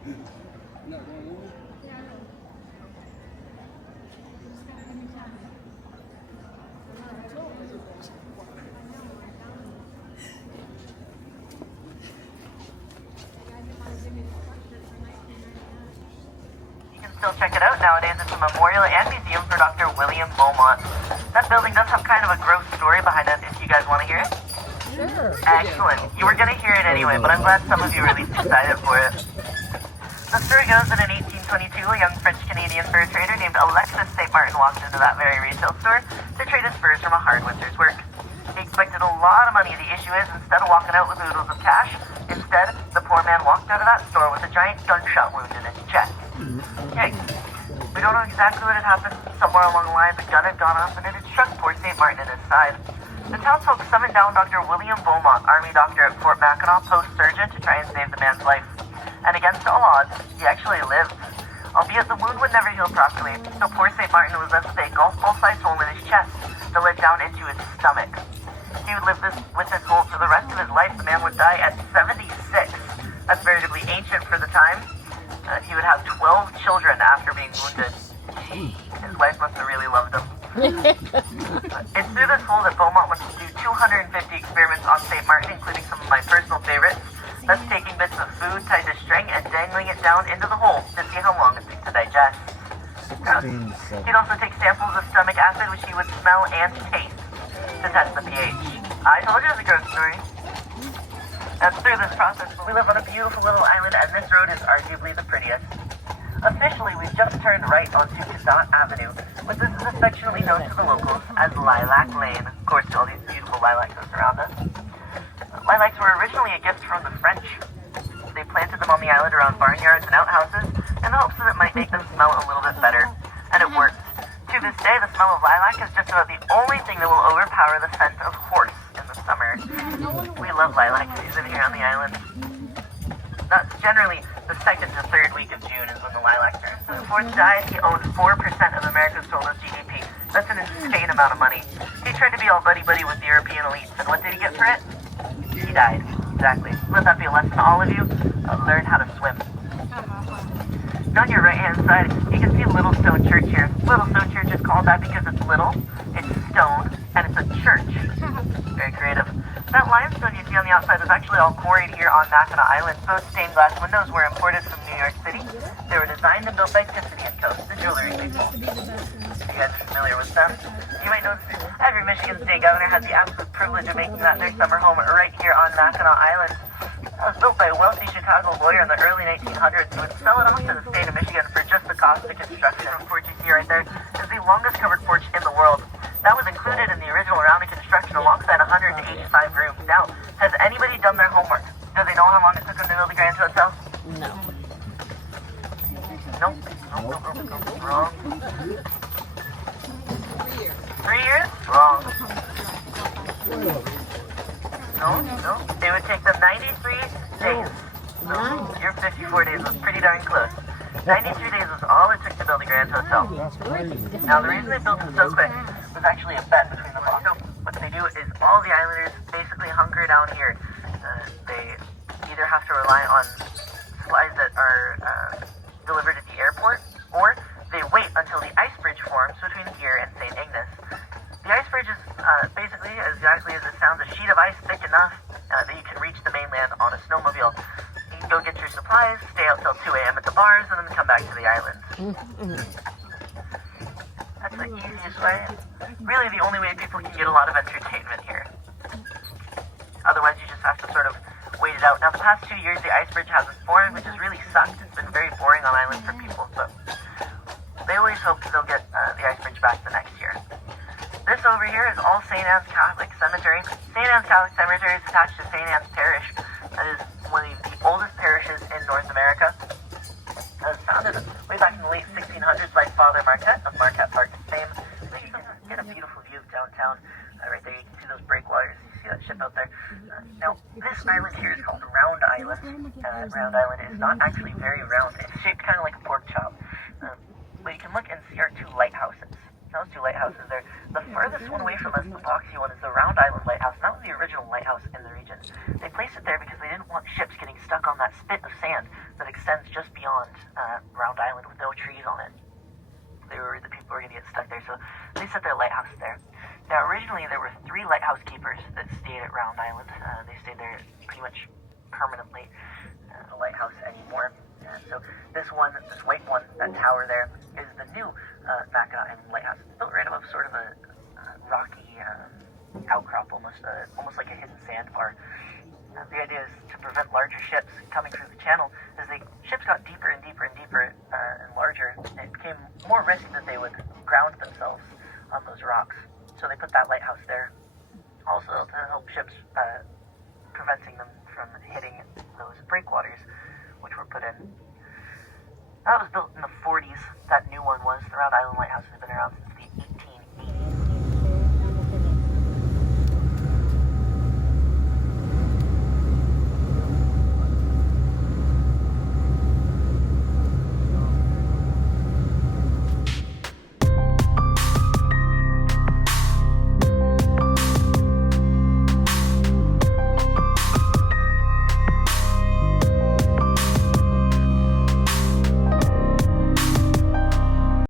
Still check it out nowadays. It's a memorial and museum for Dr. William Beaumont. That building does have kind of a gross story behind it if you guys want to hear it. Sure. Excellent. You were going to hear it anyway, but I'm glad some of you were at least excited for it. The story goes that in 1822, a young French-Canadian fur trader named Alexis St. Martin walked into that very retail store to trade his furs from a hard winter's work. He expected a lot of money. The issue is, instead of walking out with oodles of cash, instead, the poor man walked out of that store with a giant gunshot wound in his chest. Okay, we don't know exactly what had happened. Somewhere along the line, the gun had gone off and it had struck poor St. Martin in his side. The townsfolk summoned down Dr. William Beaumont, Army doctor at Fort Mackinac, post-surgeon, to try and save the man's life. And against all odds, he actually lived. Albeit the wound would never heal properly, so poor St. Martin was left with a golf ball-sized hole in his chest that led down into his stomach. He would live with this hole for the rest of his life. The man would die at 76. That's veritably ancient for the time. He would have 12 children after being wounded. His wife must have really loved him. It's through this hole that Beaumont wants to do 250 experiments on St. Martin, including some of my personal favorites. That's taking bits of food tied to string and dangling it down into the hole to see how long it takes to digest. He'd also take samples of stomach acid, which he would smell and taste to test the pH. I told you it was a gross story. And through this process, we live on a beautiful little island, and this road is arguably the prettiest. Officially, we've just turned right onto Cadott Avenue, but this is affectionately known to the locals as Lilac Lane. Of course, all these beautiful lilacs that surround us. Lilacs were originally a gift from the French. They planted them on the island around barnyards and outhouses in the hopes that it might make them smell a little bit better. And it worked. To this day, the smell of lilac is just about the only thing that will overpower the scent of horse in the summer. We love lilac season here on the island. That's generally the second to third week of June is when the lilac turns. So before he died, he owned 4% of America's total GDP. That's an insane amount of money. He tried to be all buddy-buddy with the European elites, and what did he get for it? He died. Exactly. Let that be a lesson to all of you. Learn how to swim. On your right-hand side, you can see Little Stone Church here. Little Stone Church is called that because it's little, it's stone, and it's a church. Very creative. That limestone you see on the outside is actually all quarried here on Mackinac Island. Those stained glass windows were imported from New York City. They were designed and built by Tiffany & Co., the jewelry label. If you guys are familiar with them, you might notice every Michigan State governor had the absolute privilege of making that their summer home right here on Mackinac Island. It was built by a wealthy Chicago lawyer in the early 1900s who would sell it off to the state of Michigan for just the cost of construction. The porch you see right there is the longest covered porch in the world. That was included in the original round of construction alongside 185 rooms. Now, has anybody done their homework? Do they know how long it took them to build the Grand Hotel? No. Nope. Wrong. 3 years? Wrong. No. It would take them 93 days. So your 54 days was pretty darn close. 93 days was all it took to build the Grand Hotel. Now, the reason they built it so quick was actually a bet between the blocks. So what they do is all the islanders basically hunker down here. They either have to rely on supplies that are delivered at the airport, or they wait until the ice bridge forms between here and St. Ignace. The ice bridge is basically, exactly as it sounds, a sheet of ice thick enough that you can reach the mainland on a snowmobile. You can go get your supplies, stay out till 2 a.m. at the bars, and then come back to the island. That's the easiest way. Really the only way people can get a lot of entertainment here. Otherwise you just have to sort of wait it out. Now the past 2 years the ice bridge hasn't formed, which has really sucked. It's been very boring on island for people, so they always hope they'll get the ice bridge back the next year. This over here is all St. Anne's Catholic Cemetery. St. Anne's Catholic Cemetery is attached to St. Anne's Parish. That is one of the oldest parishes in North America. It was founded way back in the late 1600s by Father Marquette of Marquette Park fame. You can get a beautiful view of downtown. Right there you can see those breakwaters. You see that ship out there. Now, this island here is called Round Island. Round Island is not actually very round. It's shaped kind of like a pork chop. But you can look and see our 2 lighthouses. Those 2 lighthouses there. The furthest one away from us, the boxy one, is the Round Island Lighthouse. And that was the original lighthouse in the region. They placed it there because they didn't want ships getting stuck on that spit of sand. that extends just beyond Round Island with no trees on it. They were the people were going to get stuck there, so they set their lighthouse there. Now, originally there were 3 lighthouse keepers that stayed at Round Island. They stayed there pretty much permanently. A lighthouse anymore. So this white one, that tower there, is the new Mackinac Island lighthouse. It's built right above sort of a rocky outcrop, almost like a hidden sandbar. The idea is to prevent larger ships coming through the channel. As the ships got deeper and deeper and deeper and larger, it became more risk that they would ground themselves on those rocks. So they put that lighthouse there. Also to help ships